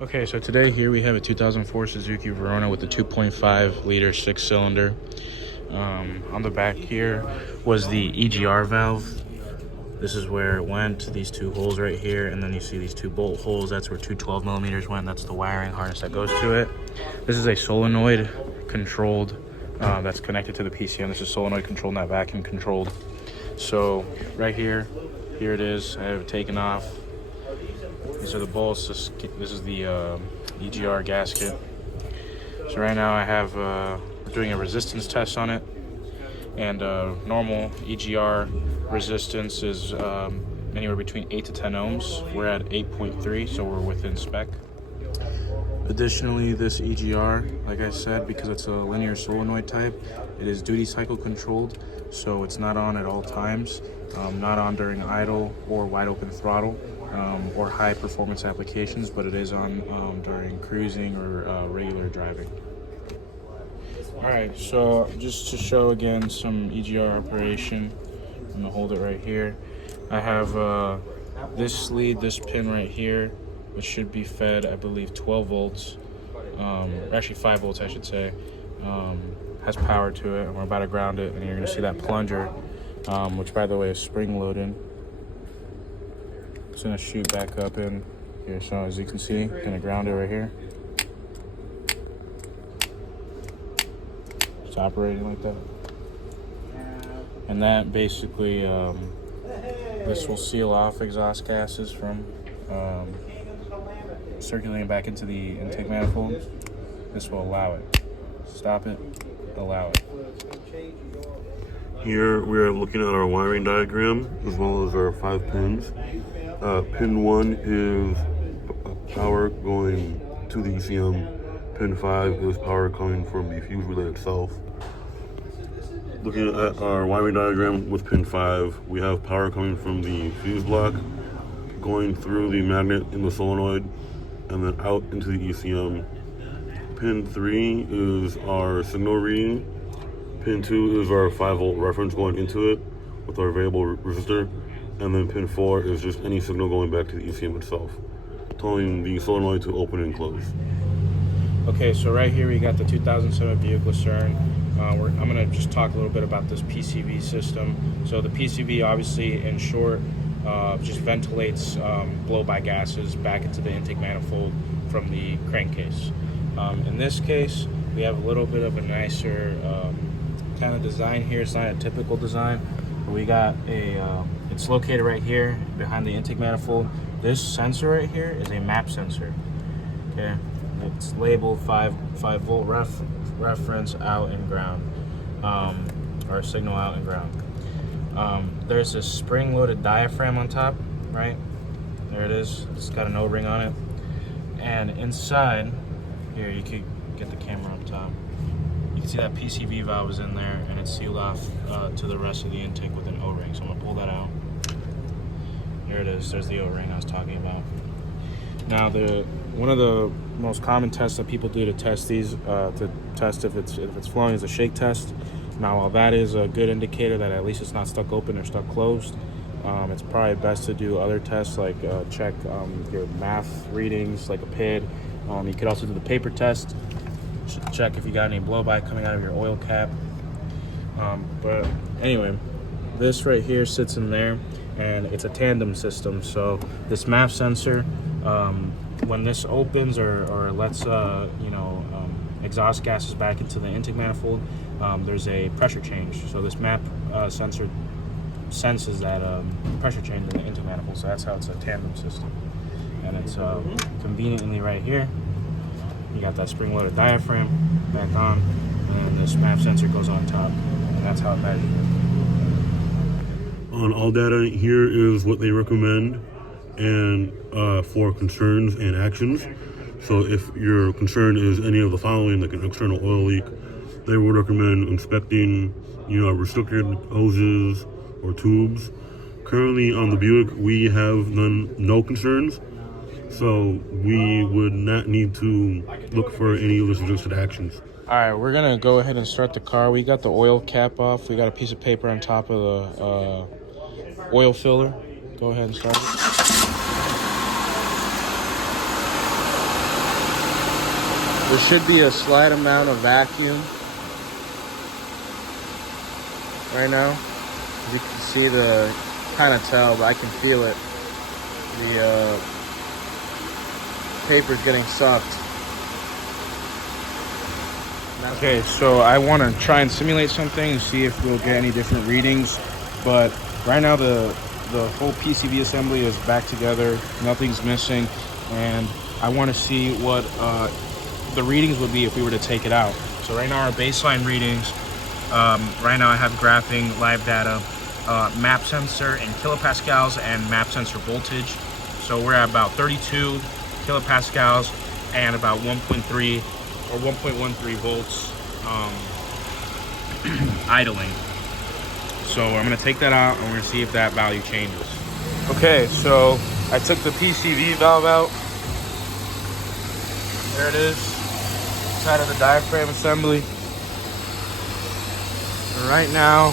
Okay, so today here we have a 2004 Suzuki Verona with a 2.5 liter 6-cylinder. On the back here was the EGR valve. This is where it went, these two holes right here, and then you see these two bolt holes. That's where two 12 millimeters went. That's the wiring harness that goes to it. This is a solenoid controlled, that's connected to the PCM. This is solenoid controlled, not vacuum controlled. So right here it is. I have it taken off. These are the bolts. This is the EGR gasket. So right now I have, we're doing a resistance test on it. And normal EGR resistance is anywhere between 8 to 10 ohms. We're at 8.3, so we're within spec. Additionally, this EGR, like I said, because it's a linear solenoid type, it is duty cycle controlled, so it's not on at all times, not on during idle or wide open throttle or high performance applications, but it is on during cruising or regular driving. Alright, so just to show again some EGR operation, I'm gonna hold it right here. I have this lead, this pin right here, which should be fed, I believe, 12 volts, actually 5 volts I should say, has power to it, and we're about to ground it, and you're gonna see that plunger, which by the way is spring loaded. It's gonna shoot back up in here, so as you can see, gonna ground it right here. It's operating like that. And that basically, this will seal off exhaust gases from circulating back into the intake manifold. This will allow it. Stop it, allow it. Here we are looking at our wiring diagram as well as our 5 pins. Pin 1 is power going to the ECM. Pin 5 is power coming from the fuse relay itself. Looking at our wiring diagram with pin 5, we have power coming from the fuse block, going through the magnet in the solenoid, and then out into the ECM. Pin 3 is our signal reading. Pin 2 is our 5-volt reference going into it with our variable resistor. And then pin 4 is just any signal going back to the ECM itself, telling the solenoid to open and close. Okay, so right here we got the 2007 Buick Lucerne. I'm going to just talk a little bit about this PCV system. So the PCV, obviously, in short, just ventilates blow-by gases back into the intake manifold from the crankcase. In this case, we have a little bit of a nicer kind of design here. It's not a typical design, but we got a, it's located right here behind the intake manifold. This sensor right here is a map sensor. Okay, it's labeled 5 volt reference out and ground, or signal out and ground. There's a spring-loaded diaphragm on top, right? There it is. It's got an O-ring on it. And inside here, you could get the camera up top. You can see that PCV valve is in there, and it's sealed off to the rest of the intake with an O-ring. So I'm gonna pull that out. There it is. There's the O-ring I was talking about. Now, one of the most common tests that people do to test these, to test if it's flowing, is a shake test. Now, while that is a good indicator that at least it's not stuck open or stuck closed, it's probably best to do other tests like check your math readings, like a PID. You could also do the paper test, check if you got any blow-by coming out of your oil cap. But anyway, this right here sits in there, and it's a tandem system. So this MAF sensor, when this opens or lets exhaust gases back into the intake manifold, there's a pressure change. So this MAP sensor senses that pressure change in the intake manifold. So that's how it's a tandem system, and it's conveniently right here. You got that spring-loaded diaphragm back on, and this MAP sensor goes on top, and that's how it measures it. On all data, here is what they recommend and for concerns and actions. So if your concern is any of the following, like an external oil leak, they would recommend inspecting, restricted hoses or tubes. Currently on the Buick, we have no concerns, so we would not need to look for any of the suggested actions. All right, we're gonna go ahead and start the car. We got the oil cap off. We got a piece of paper on top of the oil filler. Go ahead and start it. There should be a slight amount of vacuum right now. As you can see, the kind of tell, but I can feel it. The paper's getting sucked. Okay, so I want to try and simulate something and see if we'll get any different readings. But right now the whole PCV assembly is back together. Nothing's missing, and I want to see what the readings would be if we were to take it out. So right now our baseline readings. Right now I have graphing live data, map sensor in kilopascals and map sensor voltage. So we're at about 32 kilopascals and about 1.3 or 1.13 volts idling. So I'm going to take that out and we're going to see if that value changes. Okay, so I took the PCV valve out. There it is, inside of the diaphragm assembly. And right now,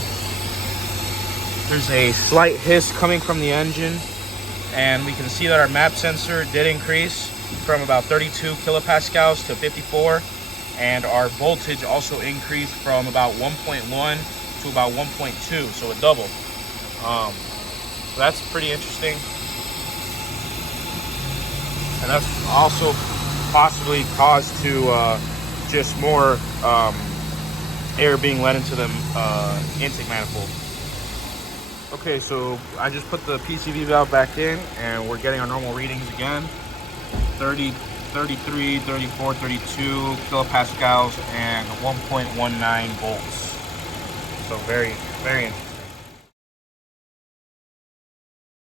there's a slight hiss coming from the engine, and we can see that our map sensor did increase from about 32 kilopascals to 54, and our voltage also increased from about 1.1 to about 1.2, so it doubled. So that's pretty interesting, and that's also possibly caused to just more air being let into the intake manifold. Okay, so I just put the PCV valve back in and we're getting our normal readings again. 30, 33, 34, 32 kilopascals and 1.19 volts. So very, very interesting.